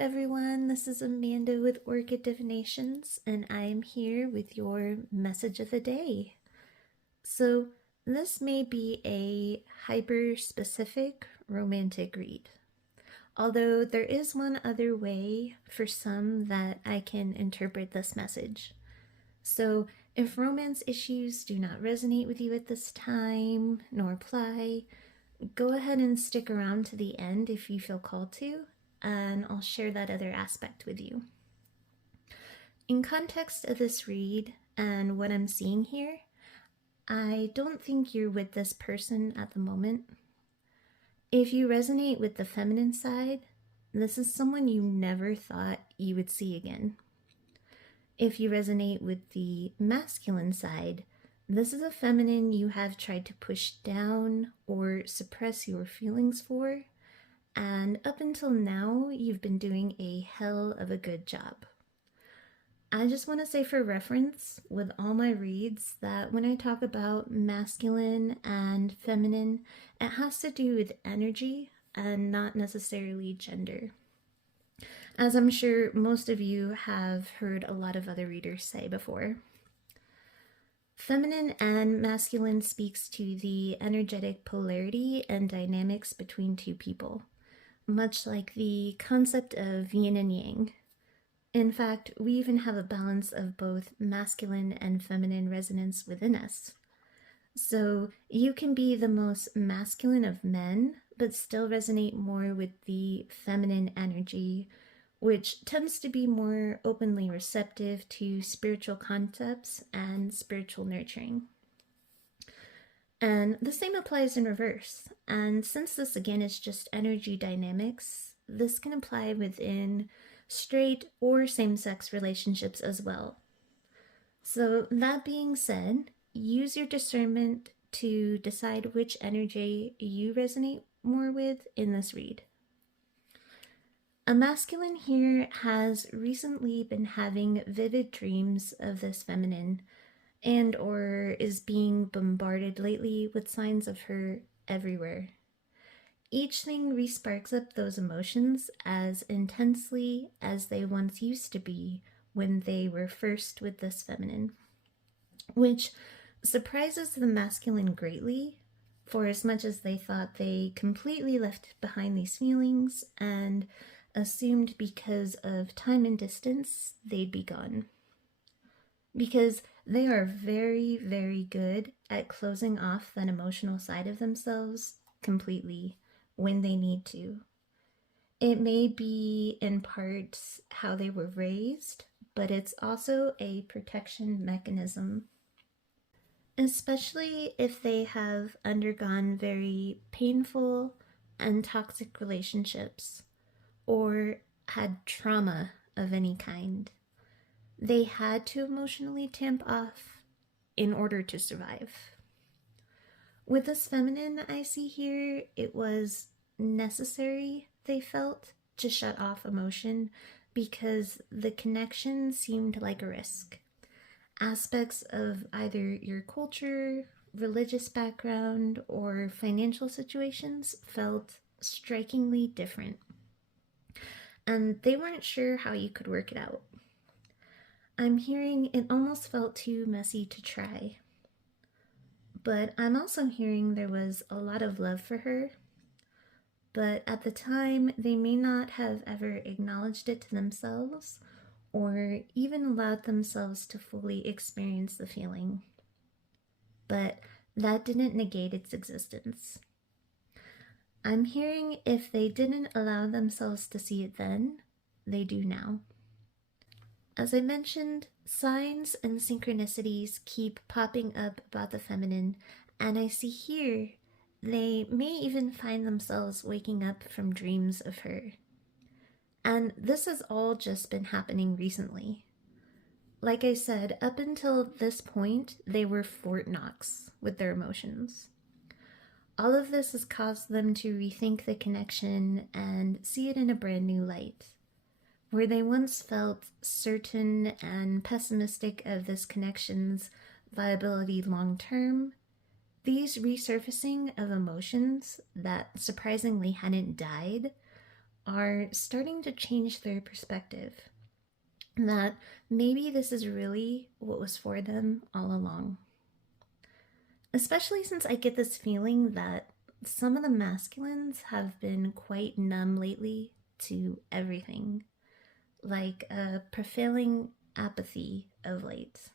everyone. This is Amanda with Orchid Divinations, and I am here with your message of the day. So, this may be a hyper-specific romantic read, although there is one other way for some that I can interpret this message. So, if romance issues do not resonate with you at this time, nor apply, go ahead and stick around to the end if you feel called to, and I'll share that other aspect with you. In context of this read and what I'm seeing here, I don't think you're with this person at the moment. If you resonate with the feminine side, this is someone you never thought you would see again. If you resonate with the masculine side, this is a feminine you have tried to push down or suppress your feelings for, and up until now, you've been doing a hell of a good job. I just want to say for reference, with all my reads, that when I talk about masculine and feminine, it has to do with energy and not necessarily gender. As I'm sure most of you have heard a lot of other readers say before. Feminine and masculine speaks to the energetic polarity and dynamics between two people, much like the concept of yin and yang. In fact, we even have a balance of both masculine and feminine resonance within us. So you can be the most masculine of men, but still resonate more with the feminine energy, which tends to be more openly receptive to spiritual concepts and spiritual nurturing. And the same applies in reverse. And since this again is just energy dynamics, this can apply within straight or same-sex relationships as well. So that being said, use your discernment to decide which energy you resonate more with in this read. A masculine here has recently been having vivid dreams of this feminine, and or is being bombarded lately with signs of her everywhere. Each thing re-sparks up those emotions as intensely as they once used to be when they were first with this feminine, which surprises the masculine greatly, for as much as they thought they completely left behind these feelings and assumed because of time and distance they'd be gone. Because they are very, very good at closing off that emotional side of themselves completely when they need to. It may be in part how they were raised, but it's also a protection mechanism. Especially if they have undergone very painful and toxic relationships or had trauma of any kind. They had to emotionally tamp off in order to survive. With this feminine I see here, it was necessary, they felt, to shut off emotion because the connection seemed like a risk. Aspects of either your culture, religious background, or financial situations felt strikingly different. And they weren't sure how you could work it out. I'm hearing it almost felt too messy to try. But I'm also hearing there was a lot of love for her. But at the time, they may not have ever acknowledged it to themselves or even allowed themselves to fully experience the feeling. But that didn't negate its existence. I'm hearing if they didn't allow themselves to see it then, they do now. As I mentioned, signs and synchronicities keep popping up about the feminine, and I see here they may even find themselves waking up from dreams of her. And this has all just been happening recently. Like I said, up until this point, they were Fort Knox with their emotions. All of this has caused them to rethink the connection and see it in a brand new light. Where they once felt certain and pessimistic of this connection's viability long term, these resurfacing of emotions that surprisingly hadn't died are starting to change their perspective. That maybe this is really what was for them all along. Especially since I get this feeling that some of the masculines have been quite numb lately to everything, like a prevailing apathy of late.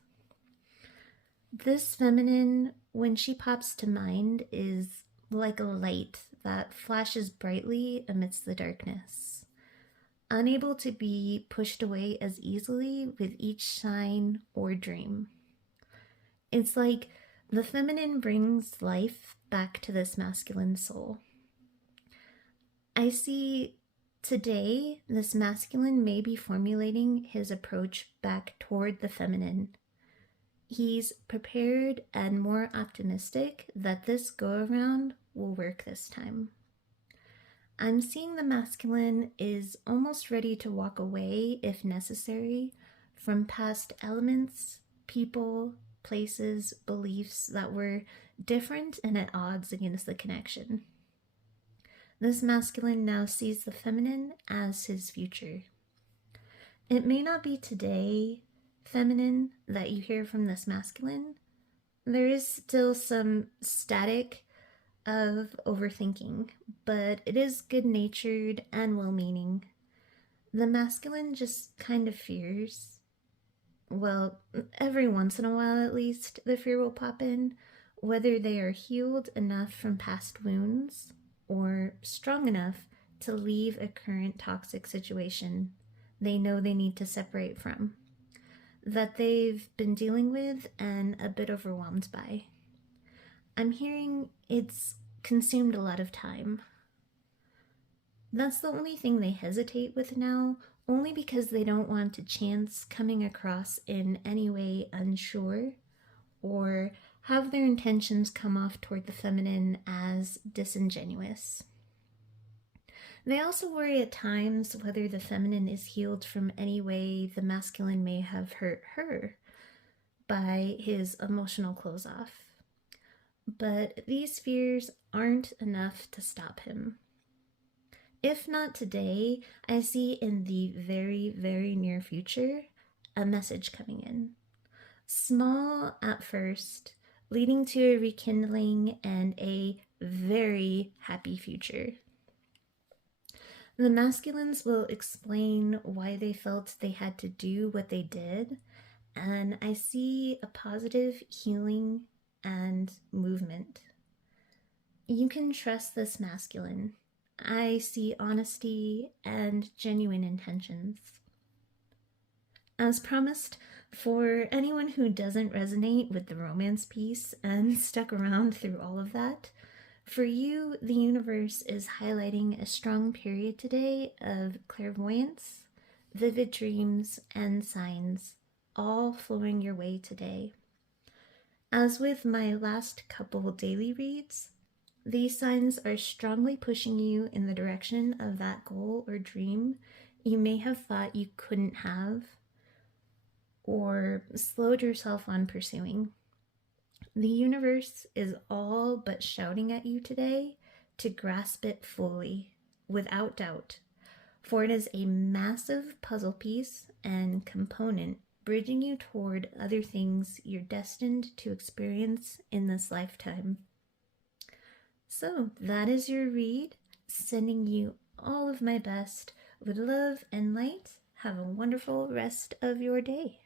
This feminine, when she pops to mind, is like a light that flashes brightly amidst the darkness, unable to be pushed away as easily with each sign or dream. It's like the feminine brings life back to this masculine soul. I see today this masculine may be formulating his approach back toward the feminine. He's prepared and more optimistic that this go around will work this time. I'm seeing the masculine is almost ready to walk away, if necessary, from past elements, people, places, beliefs that were different and at odds against the connection. This masculine now sees the feminine as his future. It may not be today, feminine, that you hear from this masculine. There is still some static of overthinking, but it is good-natured and well-meaning. The masculine just kind of fears. Well, every once in a while at least, the fear will pop in, whether they are healed enough from past wounds or strong enough to leave a current toxic situation they know they need to separate from, that they've been dealing with and a bit overwhelmed by. I'm hearing it's consumed a lot of time. That's the only thing they hesitate with now, only because they don't want to chance coming across in any way unsure or have their intentions come off toward the feminine as disingenuous. They also worry at times whether the feminine is healed from any way the masculine may have hurt her by his emotional close off. But these fears aren't enough to stop him. If not today, I see in the very, very near future a message coming in. Small at first, leading to a rekindling and a very happy future. The masculines will explain why they felt they had to do what they did, and I see a positive healing and movement. You can trust this masculine. I see honesty and genuine intentions. As promised, for anyone who doesn't resonate with the romance piece and stuck around through all of that, for you, the universe is highlighting a strong period today of clairvoyance, vivid dreams, and signs, all flowing your way today. As with my last couple daily reads, these signs are strongly pushing you in the direction of that goal or dream you may have thought you couldn't have or slowed yourself on pursuing. The universe is all but shouting at you today to grasp it fully, without doubt, for it is a massive puzzle piece and component bridging you toward other things you're destined to experience in this lifetime. So that is your read, sending you all of my best with love and light. Have a wonderful rest of your day.